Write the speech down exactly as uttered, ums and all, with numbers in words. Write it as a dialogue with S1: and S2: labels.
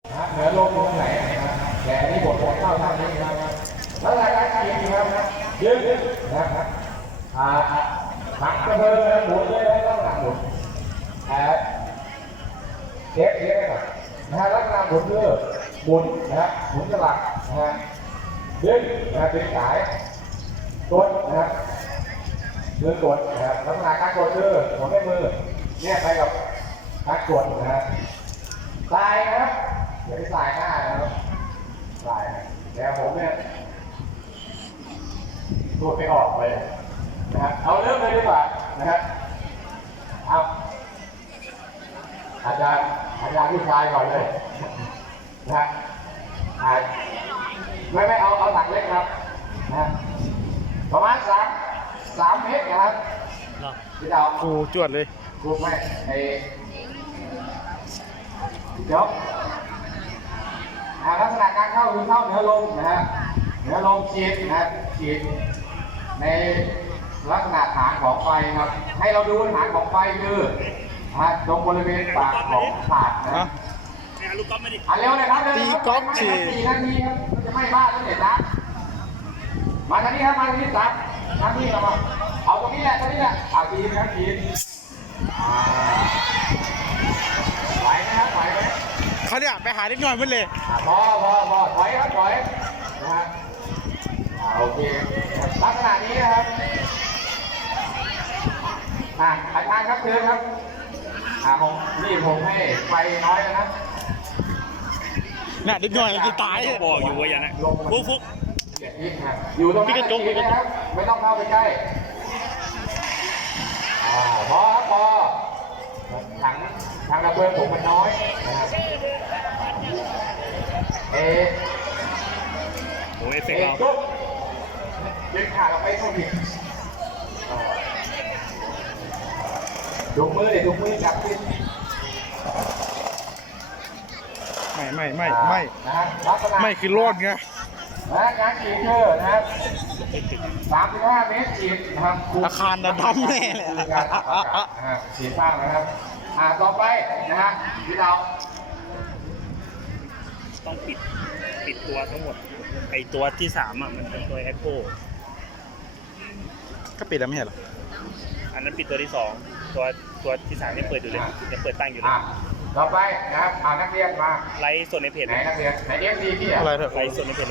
S1: เหนือลมตรงไหนนะครับแต่นี่บทบทเข้าทางนี้ครับแล้วรายการกินครับยืดนะครับอ่าหักกระเบิดหมุนเลยแล้วหลังหมุนแอบเช็คเช็คก่อนนะฮะลักษณะหมุนเพื่อหมุนนะครับหมุนสลักนะฮะดึงนะครับดึงสายกดนะครับมือกดนะครับลักษณะการกดคือหมุนด้วยมือเนี่ยไปกับการกดนะฮะสายนะครับอย่าไปสายหน้านะครับสายแล้วผมเนี่ยพูดไม่ออกเลยนะครับเอาเริ่มเลยดีกว่านะครับเอาอาจารย์อาจารย์ผู้ชายก่อนเลยนะฮะไม่ไม่เอาเอาถังเล็กครับนะประมาณสามสามเมตรนะครับที่เรา
S2: กูจวดเลย
S1: รูปแม่ไอ้เดี๋ยวลักษณะการเข้าคือเข้าเหนือลมนะฮะเหนือลมฉีดนะฉีดในลักษณะฐานของไฟครับให้เราดูฐานของไฟคือตรงบริเวณปากของถาดนะลูกก๊อฟมาดิอ่ะเร็วเลยครับเร็วตีก๊อฟสี่นาทีครับจะไม่บ้าแล้วเนี่ยนะมาทางนี้ครับมาทางนี้ครับทางนี้ครับเอาตรงนี้แหละตรงนี้แหละเอาทีนะครับทีไหวนะครับไหวไหม
S2: เขาเนี่ยไปหาเล็กน้อยมันเลย
S1: พอพอพอถอยครับถอยนะฮะโอเคลักษณะนี้นะครับอ่ะอาจารย์ครับเชิญครับอ่าผมนี่ผมให้ไฟน้อยแล้วนะ
S2: น่ะเล็กน้อยจะตาย
S3: บอกอยู่ว่าอย่างนั้นฟุกฟุก
S1: อยู่ตรงนั้นนะครับไม่ต้องเข้าไปใกล้อ่าพอครับพอถังทางระเบิดผมมันน้อยนะครับเอ
S3: โอ้ยเฟ
S1: เอก
S3: เรา
S1: จุ๊บดึงขาเราไปทุกทีดุมือเดี๋ยวดุมือจับขึ้น
S2: ไม่ไม่ไม่ไม่
S1: นะฮะลักษณะ
S2: ไม่คือรอดไง
S1: นะงานฉีดเชอร์นะครับสามสิบห้าเมตรฉีดนะครับ
S2: อาคารดำแน่เลย
S1: คือการตัดอากาศนะฮะฉีดบ้างนะครับอ่าต่อไปนะฮะที่เรา
S3: ต้องปิดปิดตัวทั้งหมดไอตัวที่สามอ่ะมันเป็นตัวแอคโค
S2: ก็ปิดแล้วไม่ใช่เหรอ
S3: อันนั้นปิดตัวที่สองตัวตัวที่สามยังเปิดอยู่เลยยังเปิดตั้งอยู่เลย
S1: อ่าต่อไปนะครับอ่านักเรียนมา
S3: ไลฟ์สดในเพจ
S1: ไหนนักเรียนไหนเอฟซีพี่อ่ะ
S2: อะไรเถอะ
S3: ไลฟ์สดในเพจ